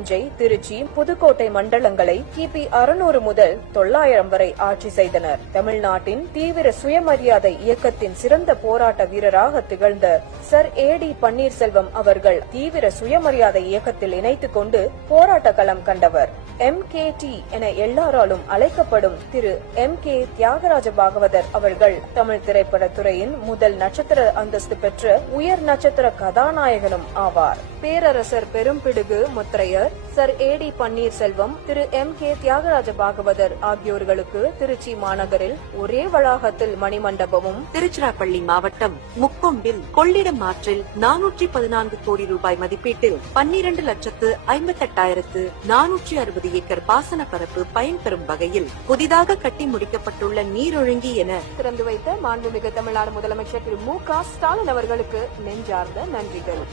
தஞ்சை, திருச்சி, புதுக்கோட்டை மண்டலங்களை கிபி 600 முதல் 900 வரை ஆட்சி செய்தனர். தமிழ்நாட்டின் தீவிர சுயமரியாதை இயக்கத்தின் சிறந்த போராட்ட வீரராக திகழ்ந்த சர் A.D. பன்னீர்செல்வம் அவர்கள் தீவிர சுயமரியாதை இயக்கத்தில் இணைத்துக் கொண்டு போராட்ட களம் கண்டவர். MKT என எல்லாராலும் அழைக்கப்படும் திரு MK தியாகராஜ பாகவதர் அவர்கள் தமிழ் திரைப்படத்துறையின் முதல் நட்சத்திர அந்தஸ்து பெற்ற உயர் நட்சத்திர கதாநாயகனும் ஆவார். பேரரசர் பெரும்பிடுகு முத்தையர், சர் A.D. பன்னீர்செல்வம், திரு MK தியாகராஜ பாகவதர் ஆகியோர்களுக்கு திருச்சி மாநகரில் ஒரே வளாகத்தில் மணிமண்டபமும், திருச்சிராப்பள்ளி மாவட்டம் முக்கொம்பில் கொள்ளிடம் ஆற்றில் 414 கோடி ரூபாய் மதிப்பீட்டில் 12,58,460 ஏக்கர் பாசன பரப்பு பயன்பெறும் வகையில் புதிதாக கட்டி முடிக்கப்பட்டுள்ள நீரொழுங்கி என திறந்து வைத்த மாண்புமிகு தமிழ்நாடு முதலமைச்சர் திரு மு.க. ஸ்டாலின் அவர்களுக்கு நெஞ்சார்ந்த நன்றிகள்.